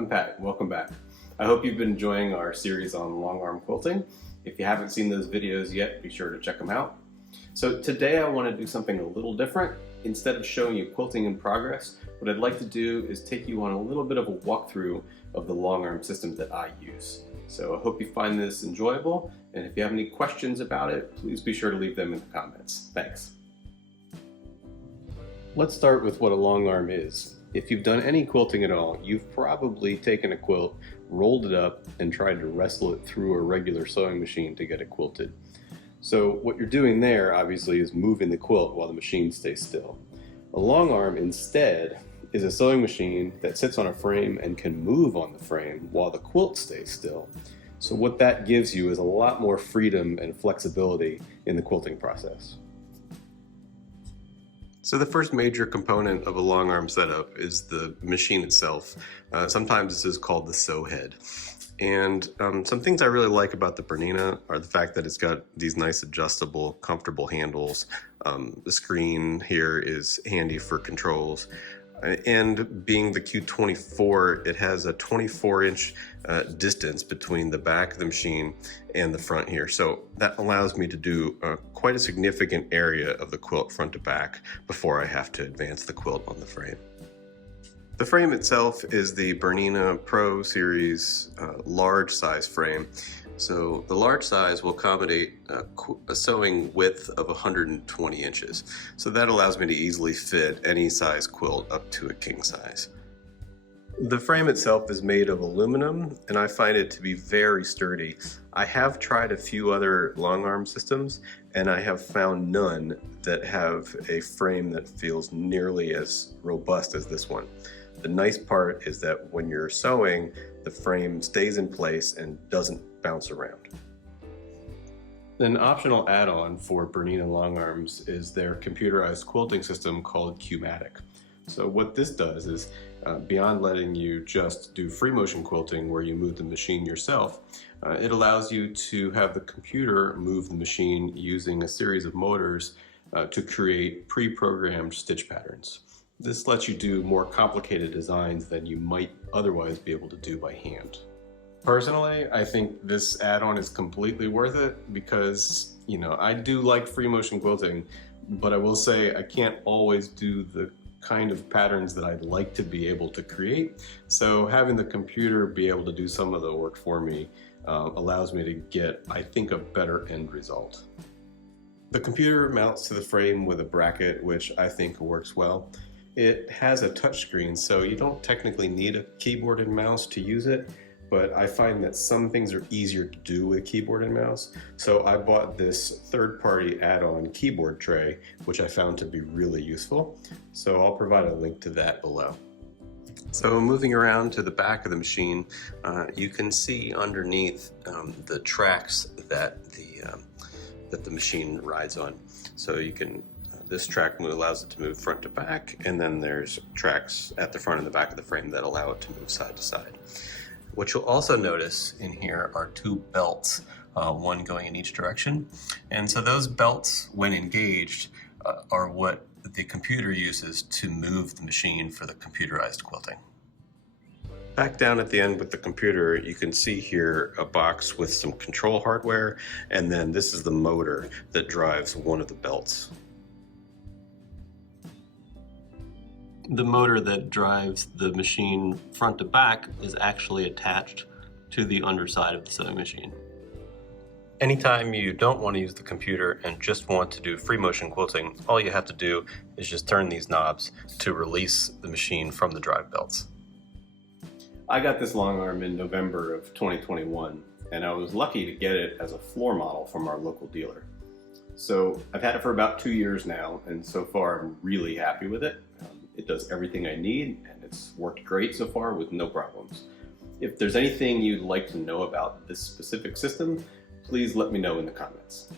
I'm Pat, welcome back. I hope you've been enjoying our series on longarm quilting. If you haven't seen those videos yet, be sure to check them out. So today I want to do something a little different. Instead of showing you quilting in progress, what I'd like to do is take you on a little bit of a walkthrough of the longarm system that I use. So I hope you find this enjoyable, and if you have any questions about it, please be sure to leave them in the comments. Thanks. Let's start with what a longarm is. If you've done any quilting at all, you've probably taken a quilt, rolled it up, and tried to wrestle it through a regular sewing machine to get it quilted. So what you're doing there, obviously, is moving the quilt while the machine stays still. A longarm, instead, is a sewing machine that sits on a frame and can move on the frame while the quilt stays still. So what that gives you is a lot more freedom and flexibility in the quilting process. So the first major component of a longarm setup is the machine itself. Sometimes this is called the sew head. And some things I really like about the Bernina are the fact that it's got these nice adjustable, comfortable handles. The screen here is handy for controls. And being the Q24, it has a 24-inch distance between the back of the machine and the front here. So that allows me to do quite a significant area of the quilt front to back before I have to advance the quilt on the frame. The frame itself is the Bernina Pro Series large size frame. So the large size will accommodate a sewing width of 120 inches. So that allows me to easily fit any size quilt up to a king size. The frame itself is made of aluminum, and I find it to be very sturdy. I have tried a few other longarm systems, and I have found none that have a frame that feels nearly as robust as this one. The nice part is that when you're sewing, the frame stays in place and doesn't bounce around. An optional add-on for Bernina longarms is their computerized quilting system called Qmatic. So what this does is, beyond letting you just do free motion quilting where you move the machine yourself, it allows you to have the computer move the machine using a series of motors to create pre-programmed stitch patterns. This lets you do more complicated designs than you might otherwise be able to do by hand. Personally, I think this add-on is completely worth it because, I do like free motion quilting, but I will say I can't always do the kind of patterns that I'd like to be able to create. So having the computer be able to do some of the work for me allows me to get, I think, a better end result. The computer mounts to the frame with a bracket, which I think works well. It has a touchscreen, so you don't technically need a keyboard and mouse to use it, but I find that some things are easier to do with keyboard and mouse. So I bought this third-party add-on keyboard tray, which I found to be really useful. So I'll provide a link to that below. So moving around to the back of the machine, you can see underneath the tracks that the machine rides on. So you can this track allows it to move front to back, and then there's tracks at the front and the back of the frame that allow it to move side to side. What you'll also notice in here are two belts, one going in each direction. And so those belts, when engaged, are what the computer uses to move the machine for the computerized quilting. Back down at the end with the computer, you can see here a box with some control hardware, and then this is the motor that drives one of the belts. The motor that drives the machine front to back is actually attached to the underside of the sewing machine. Anytime you don't want to use the computer and just want to do free motion quilting, all you have to do is just turn these knobs to release the machine from the drive belts. I got this longarm in November of 2021, and I was lucky to get it as a floor model from our local dealer. So I've had it for about 2 years now, and so far I'm really happy with it. It does everything I need, and it's worked great so far with no problems. If there's anything you'd like to know about this specific system, please let me know in the comments.